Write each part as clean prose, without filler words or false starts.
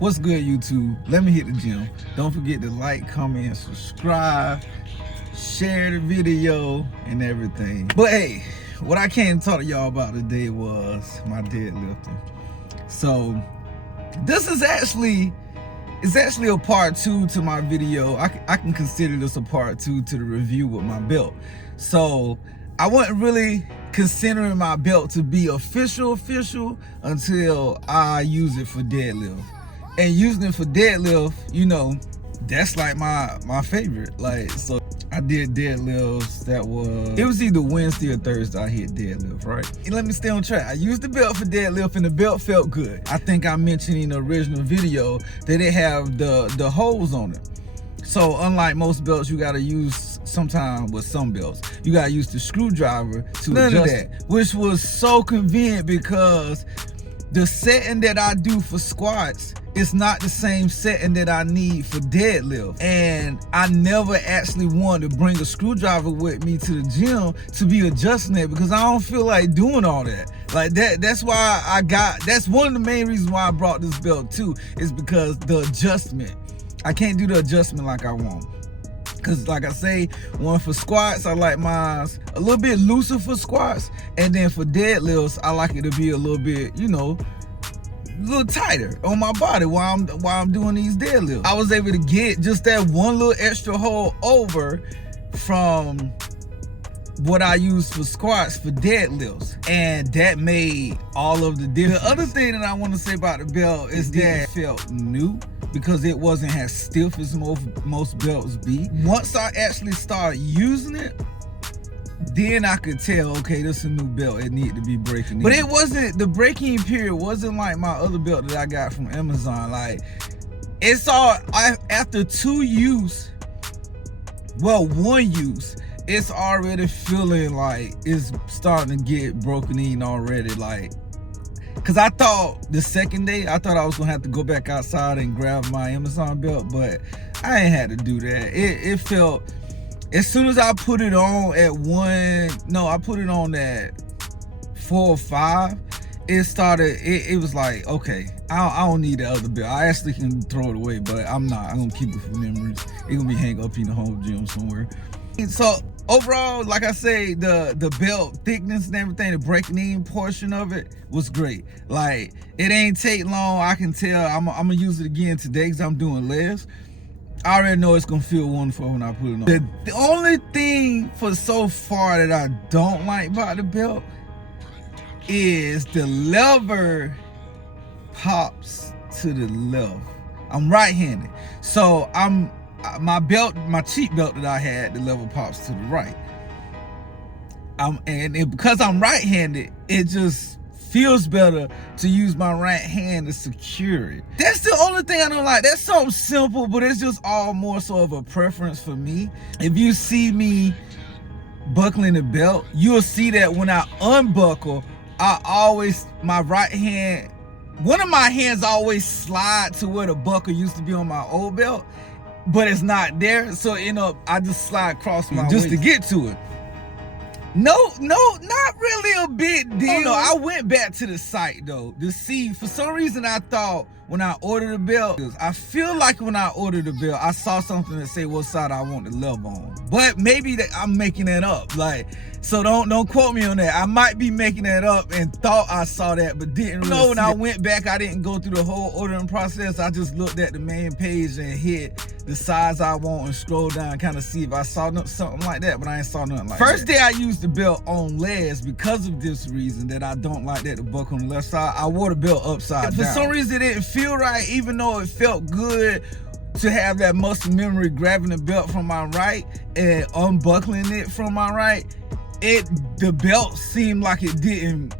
What's good, YouTube? Let me hit the gym. Don't forget to like, comment, subscribe, share the video and everything. But hey, what I came to talk to y'all about today was my deadlifting. So this is actually a part 2 to my video. I can consider this a part 2 to the review with my belt. So I wasn't really considering my belt to be official until I use it for deadlift. And using it for deadlift, you know, that's like my favorite. Like, so I did deadlifts. It was either Wednesday or Thursday I hit deadlift, right? And let me stay on track. I used the belt for deadlift and the belt felt good. I think I mentioned in the original video that it have the holes on it. So unlike most belts, you gotta use, sometimes with some belts, you gotta use the screwdriver to adjust that, which was so convenient because the setting that I do for squats, it's not the same setting that I need for deadlift. And I never actually wanted to bring a screwdriver with me to the gym to be adjusting it because I don't feel like doing all that. Like that's why that's one of the main reasons why I brought this belt too, is because the adjustment. I can't do the adjustment like I want. Cause like I say, one for squats, I like mine a little bit looser for squats. And then for deadlifts, I like it to be a little bit, you know, a little tighter on my body while I'm doing these deadlifts. I was able to get just that one little extra hole over from what I use for squats for deadlifts, and that made all of the difference. The other thing that I want to say about the belt is that it felt new because it wasn't as stiff as most belts be. Once I actually started using it, then I could tell, okay, this is a new belt, it needed to be breaking in. But it wasn't, the breaking period wasn't like my other belt that I got from Amazon. Like, it's all, after one use, it's already feeling like it's starting to get broken in already. Like, cause I thought the second day, I thought I was gonna have to go back outside and grab my Amazon belt, but I ain't had to do that. It felt, as soon as I put it on I put it on at 4 or 5, it was like, okay, I don't need the other belt. I actually can throw it away, but I'm gonna keep it for memories. It's gonna be hang up in the home gym somewhere. So overall, like I say, the belt thickness and everything, the breaking in portion of it was great. Like, it ain't take long. I can tell I'm gonna use it again today because I'm doing legs. I already know it's gonna feel wonderful when I put it on. The only thing for so far that I don't like about the belt is the lever pops to the left. I'm right-handed, so my cheap belt that I had, the lever pops to the right. Because I'm right-handed, it just feels better to use my right hand to secure it. That's the only thing I don't like. That's something simple, but it's just all more so of a preference for me. If you see me buckling the belt, you'll see that when I unbuckle, my right hand, one of my hands always slide to where the buckle used to be on my old belt, but it's not there. So, you know, I just slide across my waist to get to it. No, not really a big deal. Oh, no, I went back to the site though to see. For some reason, I thought when I ordered the belt, I feel like when I ordered the belt, I saw something that said what side I want the lever on. But maybe I'm making that up. Like, so don't quote me on that. I might be making that up and thought I saw that, but didn't really know. When I went back, I didn't go through the whole ordering process. I just looked at the main page and hit the size I want and scroll down, kind of see if I saw something like that, but I ain't saw nothing like that. First day I used the belt on legs because of this reason that I don't like that the buckle on the left side. I wore the belt upside down. For some reason it didn't feel right, even though it felt good to have that muscle memory grabbing the belt from my right and unbuckling it from my right. The belt seemed like it didn't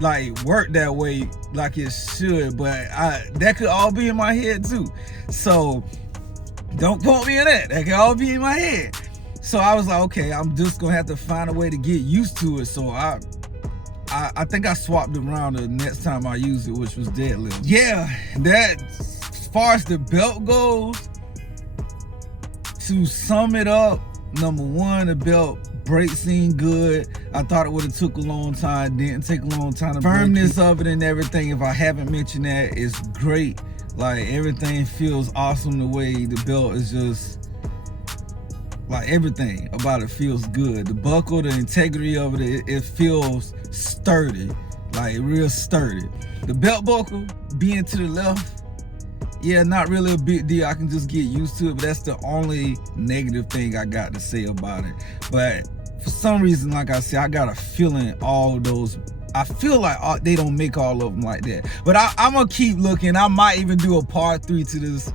like work that way like it should, but that could all be in my head too. So don't quote me on that. That could all be in my head. So I was like, okay, I'm just gonna have to find a way to get used to it. So I think I swapped around the next time I used it, which was deadlift. Yeah, that, as far as the belt goes, to sum it up, number one, the belt breaks in good. I thought it would have took a long time. Didn't take a long time. The firmness of it and everything, if I haven't mentioned that, is great. Like everything feels awesome. The way the belt is just, like everything about it feels good. The buckle, the integrity of it, it feels sturdy, like real sturdy. The belt buckle being to the left, yeah, not really a big deal. I can just get used to it, but that's the only negative thing I got to say about it. But for some reason, like I said, I got a feeling all those, I feel like they don't make all of them like that. But I'm gonna keep looking. I might even do a part 3 to this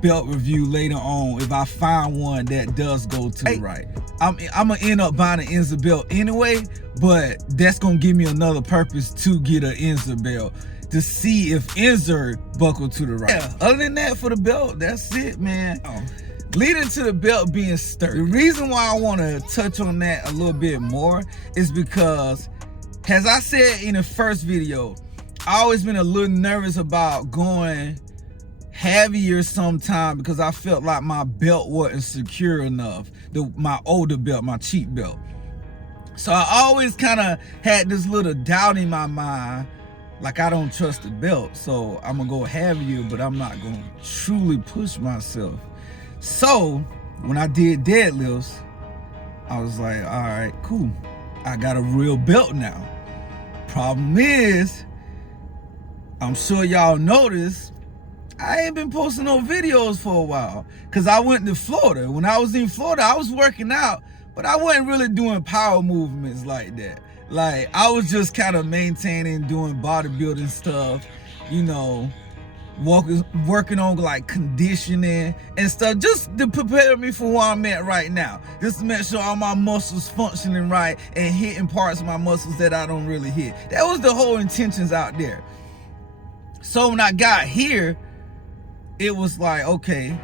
belt review later on if I find one that does go to the right. I'm gonna end up buying an Inza belt anyway, but that's gonna give me another purpose to get an Inza belt, to see if Inza buckle to the right. Yeah, other than that, for the belt, that's it, man. Leading to the belt being sturdy. The reason why I want to touch on that a little bit more is because, as I said in the first video, I always been a little nervous about going heavier sometime because I felt like my belt wasn't secure enough. My older belt, my cheap belt. So I always kind of had this little doubt in my mind, like I don't trust the belt. So I'm gonna go heavier, but I'm not gonna truly push myself. So when I did deadlifts, I was like, all right, cool. I got a real belt now. Problem is, I'm sure y'all noticed, I ain't been posting no videos for a while because I went to Florida. When I was in Florida, I was working out, but I wasn't really doing power movements like that. Like, I was just kind of maintaining, doing bodybuilding stuff, you know, working on like conditioning and stuff, just to prepare me for where I'm at right now. Just to make sure all my muscles functioning right and hitting parts of my muscles that I don't really hit. That was the whole intentions out there. So when I got here, it was like, okay,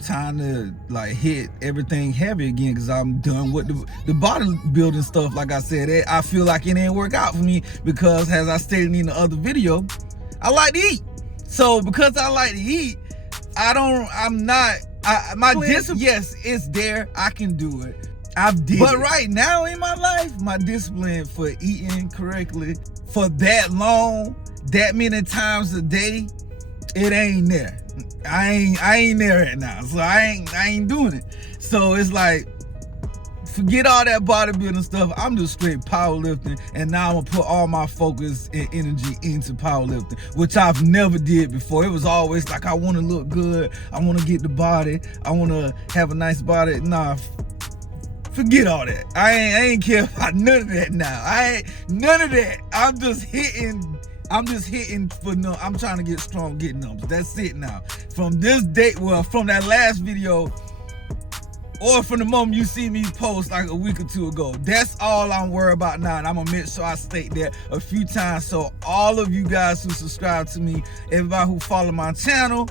time to like hit everything heavy again because I'm done with the bodybuilding stuff. Like I said, I feel like it ain't work out for me because, as I stated in the other video, I like to eat. So because I like to eat, my discipline, yes, it's there. I can do it. But right now in my life, my discipline for eating correctly for that long, that many times a day, it ain't there. I ain't there right now. So I ain't doing it. So it's like, forget all that bodybuilding stuff. I'm just straight powerlifting, and now I'm gonna put all my focus and energy into powerlifting, which I've never did before. It was always like, I want to look good, I want to get the body, I want to have a nice body. Nah, forget all that. I ain't care about none of that now. None of that. I'm just hitting for no. I'm trying to get strong, get numbers. That's it now. From this date, well, from that last video, or from the moment you see me post like a week or two ago, that's all I'm worried about now. And I'm gonna make sure I state that a few times so all of you guys who subscribe to me, everybody who follow my channel,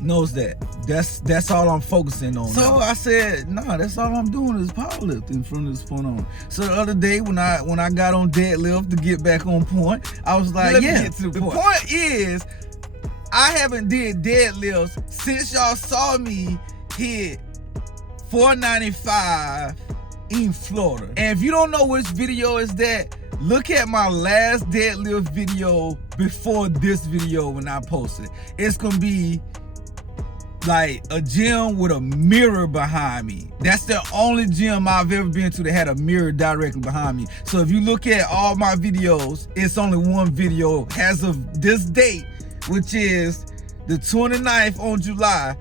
knows that. That's all I'm focusing on. So now. I said, nah, that's all I'm doing is powerlifting from this point on. So the other day when I got on deadlift to get back on point, I was like, yeah, the point is, I haven't did deadlifts since y'all saw me hit 495 in Florida. And if you don't know which video is that, look at my last deadlift video before this video when I posted. It's gonna be like a gym with a mirror behind me. That's the only gym I've ever been to that had a mirror directly behind me. So if you look at all my videos, it's only one video as of this date, which is the 29th on July.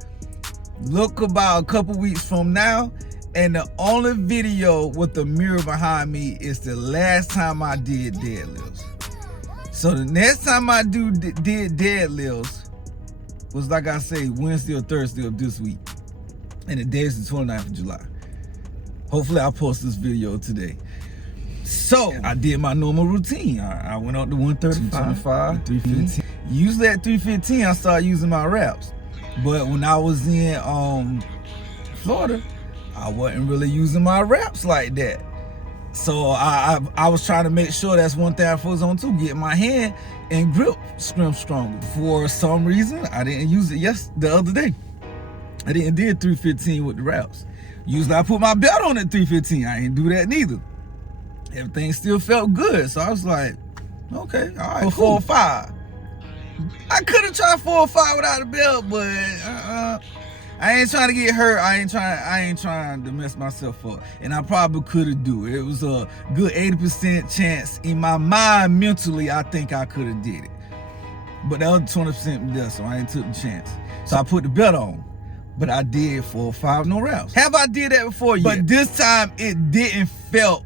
Look about a couple weeks from now, and the only video with the mirror behind me is the last time I did deadlifts. So the next time I did deadlifts was, like I say, Wednesday or Thursday of this week, and the day is the 29th of July. Hopefully I'll post this video today. So I did my normal routine. I went up to 135, 315. Usually at 315 I started using my reps. But when I was in Florida, I wasn't really using my reps like that. So I was trying to make sure, that's one thing I focused on too, get my hand and grip stronger. For some reason, I didn't use it the other day. I didn't did 315 with the reps. Usually I put my belt on at 315. I didn't do that neither. Everything still felt good. So I was like, okay, all right, cool. 4 or 5. I could have tried 4 or 5 without a belt, but I ain't trying to get hurt. I ain't trying to mess myself up. And I probably could have do it. It was a good 80% chance in my mind mentally. I think I could have did it. But the other 20% there, so I ain't took the chance. So I put the belt on. But I did 4 or 5 no reps. Have I did that before? Yeah. But this time it didn't felt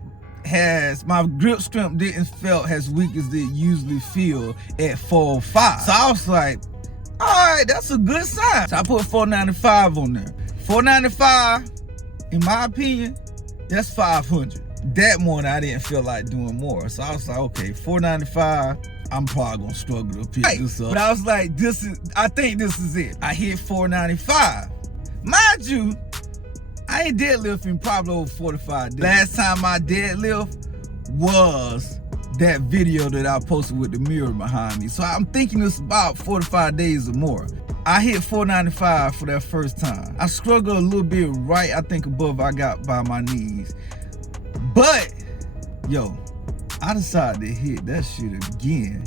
my grip strength didn't felt as weak as it usually feel at 4 or 5. So I was like, all right, that's a good sign. So I put 495 on there. 495, in my opinion, that's 500. That morning I didn't feel like doing more. So I was like, okay, 495, I'm probably gonna struggle to pick this up. But I was like, I think this is it. I hit 495. Mind you, I ain't deadlifting probably over 45 days. Last time I deadlift was that video that I posted with the mirror behind me. So I'm thinking it's about 45 days or more. I hit 495 for that first time. I struggled a little bit right, I think above I got by my knees. But, yo, I decided to hit that shit again.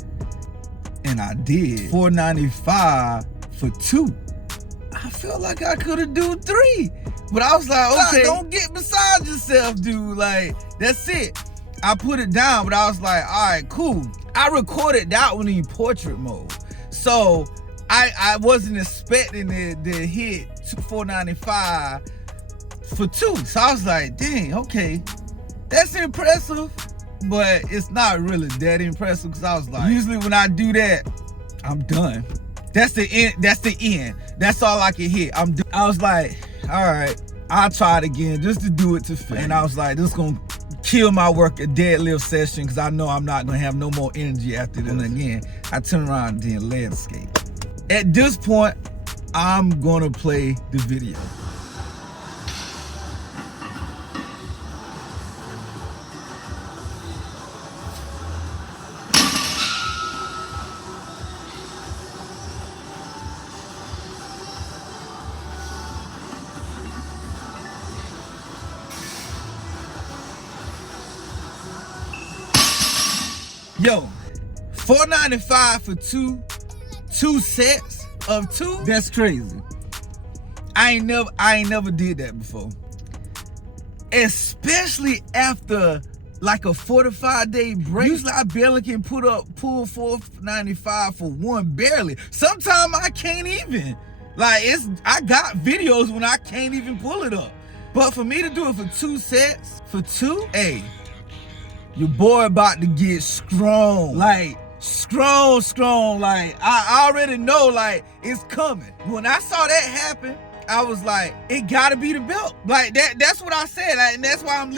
And I did. 495 for 2. I felt like I could have do 3. But I was like, okay, don't get beside yourself, dude. Like, that's it. I put it down, but I was like, all right, cool. I recorded that one in portrait mode. So I wasn't expecting it to hit 495 for 2. So I was like, dang, okay, that's impressive, but it's not really that impressive, because I was like, usually when I do that, I'm done. That's the end. That's the end. That's all I can hit. I'm done. I was like, all right, I'll try it again just to do it to fit. And I was like, this is gonna kill my work at deadlift session, because I know I'm not gonna have no more energy after this. And again, I turn around and then landscape. At this point, I'm gonna play the video. Yo, 495 for two sets of 2. That's crazy. I ain't never did that before. Especially after like a 45-day break. Usually I barely can pull 495 for 1, barely. Sometimes I can't even. Like, I got videos when I can't even pull it up. But for me to do it for 2 sets, for 2, hey, your boy about to get strong. Like, strong. Like, I already know, like, it's coming. When I saw that happen, I was like, it gotta be the belt. Like, that's what I said. Like, and that's why I'm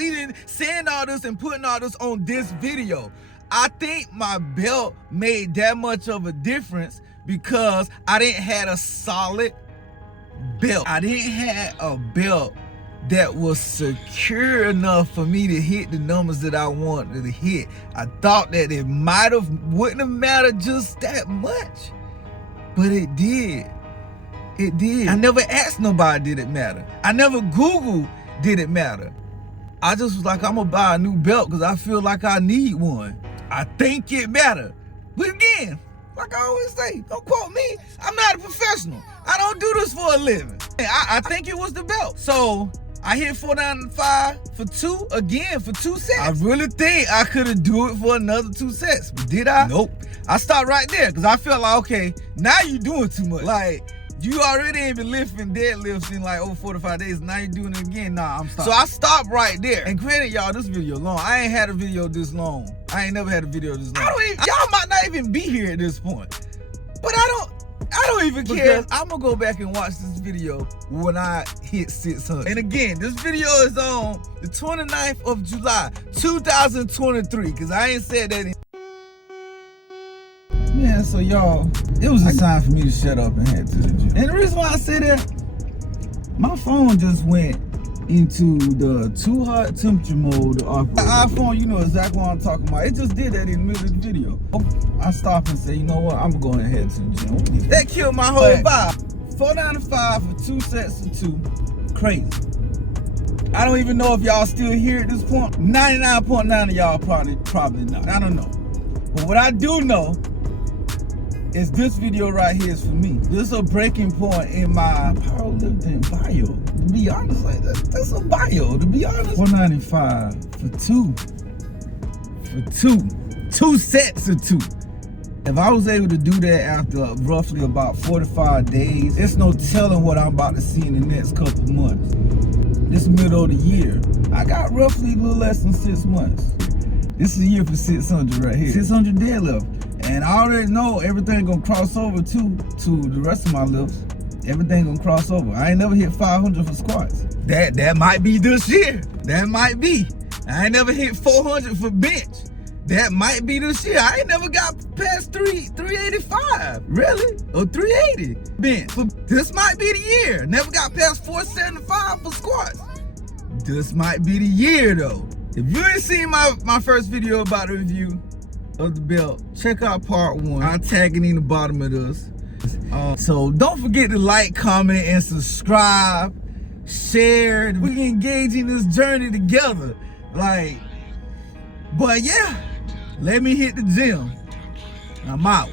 saying all this and putting all this on this video. I think my belt made that much of a difference because I didn't have a solid belt. I didn't have a belt that was secure enough for me to hit the numbers that I wanted to hit. I thought that it wouldn't have mattered just that much, but it did. It did. I never asked nobody, did it matter? I never Googled, did it matter? I just was like, I'm gonna buy a new belt because I feel like I need one. I think it mattered. But again, like I always say, don't quote me. I'm not a professional. I don't do this for a living. I think it was the belt. So I hit 495 for 2 again for 2 sets. I really think I could have do it for another 2 sets. But did I? Nope. I stopped right there because I felt like, okay, now you're doing too much. Like, you already ain't been lifting deadlifts in like over 45 days. Now you're doing it again. Nah, I'm stopped. So I stopped right there. And granted, y'all, this video long. I ain't had a video this long. I ain't never had a video this long. Y'all might not even be here at this point. But I don't even care. I'm gonna go back and watch this video when I hit 600. And again, this video is on the 29th of July, 2023, because I ain't said that in. Man, so y'all, it was a sign for me to shut up and head to the gym. And the reason why I say that, my phone just went into the too hot temperature mode. The iPhone, you know exactly what I'm talking about. It just did that in the middle of the video. I stopped and said, you know what, I'm going to head to the gym. That killed my whole vibe. 495 for 2 sets of 2. Crazy. I don't even know if y'all still here at this point. 99.9 of y'all probably not. I don't know. But what I do know is this video right here is for me. This is a breaking point in my powerlifting bio. To be honest, like that's a bio. To be honest, 195 for two sets of two. If I was able to do that after roughly about 45 days, it's no telling what I'm about to see in the next couple months. This middle of the year, I got roughly a little less than 6 months. This is a year for 600 right here. 600 deadlift. And I already know everything gonna cross over to the rest of my lifts. Everything gonna cross over. I ain't never hit 500 for squats. That might be this year. That might be. I ain't never hit 400 for bench. That might be this year. I ain't never got past 385, really, or 380 bench. So this might be the year. Never got past 475 for squats. This might be the year though. If you ain't seen my first video about the review of the belt, check out part 1. I'll tag it in the bottom of this. So don't forget to like, comment, and subscribe, share. We can engage in this journey together. But yeah. Let me hit the gym. I'm out.